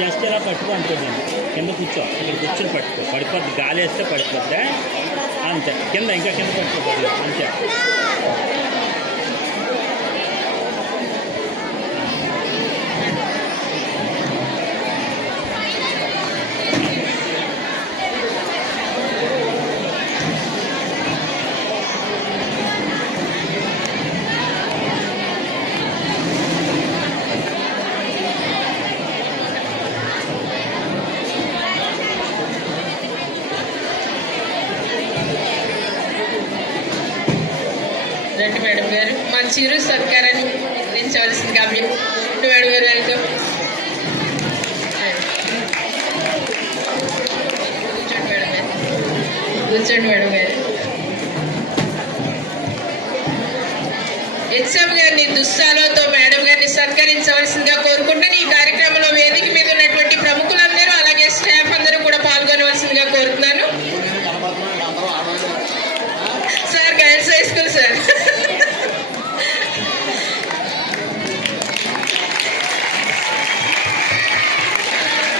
Just ఇలా పట్టుకో అనుకోండి, కింద కూర్చో, ఇక్కడ కూర్చొని పట్టుకో, పడిపోద్ది, గాలి వేస్తే పడిపోద్దా, అంతే. కింద ఇంకా కింద పట్టుకోపోద్ది, అంతే. రండి మేడం గారు, మా చిరు సత్కారాన్ని అందించవలసింది కాబట్టి మేడం గారు వెల్కమ్. కూర్చోండి మేడం గారు, కూర్చోండి మేడం గారు. హెచ్ఎం గారిని దుస్సాలతో మేడం గారిని సత్కరించవలసిందిగా కోరుకుంటున్నాను. ఈ కార్యక్రమంలో వేదిక మీద ఉన్నటువంటి ప్రముఖులందరూ అలాగే స్టాఫ్ అందరూ కూడా పాల్గొనవలసిందిగా కోరుతున్నాను. Sir girls high school sir.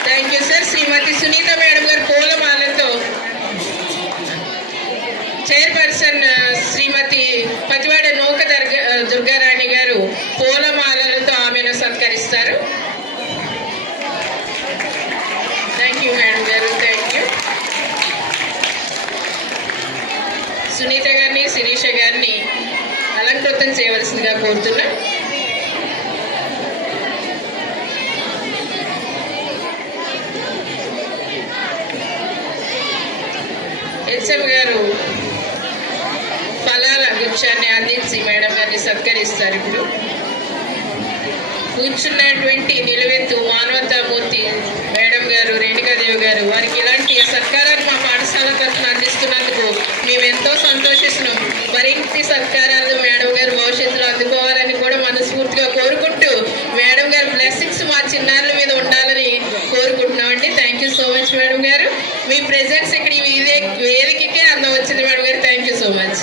Thank you sir. Shrimati Sunitha madam garu పూలమాలతో, చైర్పర్సన్ శ్రీమతి పతివాడ నూక దుర్గారాణి గారు పూలమాలలతో ఆమెను సత్కరిస్తారు. థ్యాంక్ యూ మేడం గారు, థ్యాంక్ యూ. సునీత గారిని, శిరీష గారిని అలంకృతం చేయవలసిందిగా కోరుతున్నా. హెచ్ఎం గారు ఫలాల గుచ్చాన్ని అందించి మేడం గారిని సత్కరిస్తారు. ఇప్పుడు కూర్చున్నటువంటి నిలువెత్తు మానవతామూర్తి మేడం గారు, రేణుకాదేవి గారు, వారికి ఇలాంటి సత్కారాన్ని మా పాఠశాల తరఫున అందిస్తున్నందుకు మేము ఎంతో సంతోషిస్తున్నాం. మరిన్ని సత్కారాలు మేడం గారు భవిష్యత్తులో అందుకోవాలని కూడా మనస్ఫూర్తిగా కోరుకుంటూ మేడం గారు బ్లెస్సింగ్స్ మా చిన్నారుల మీద ఉండాలని కోరుకుంటున్నామండి. Thank you so much madam గారు. మీ ప్రెజెన్స్ ఇక్కడ వేదికకే అందం వచ్చింది మేడం గారు. Thank you so much.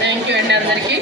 Thank you అండి అందరికీ.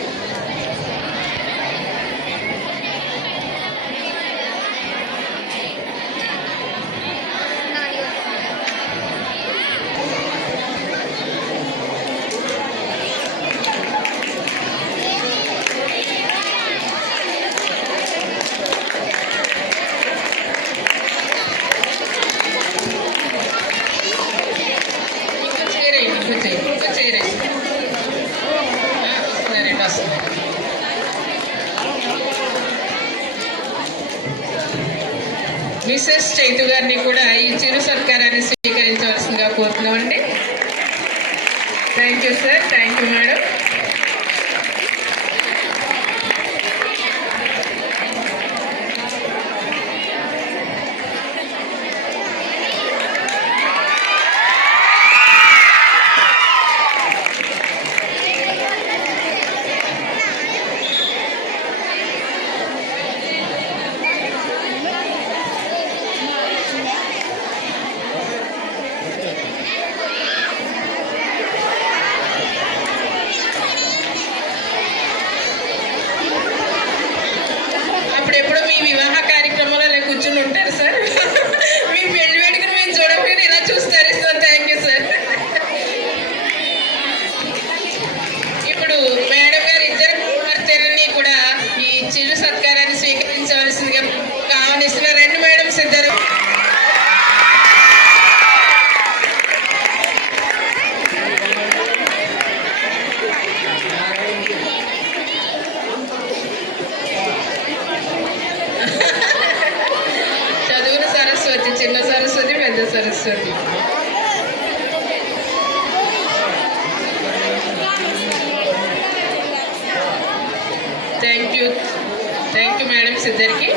మిసెస్ చైతు గారిని కూడా ఈ చిరు సత్కారాన్ని స్వీకరించవలసిందిగా కోరుతున్నామండి. Thank you sir, thank you madam. Saraswati. Thank you madams ఇద్దరికి.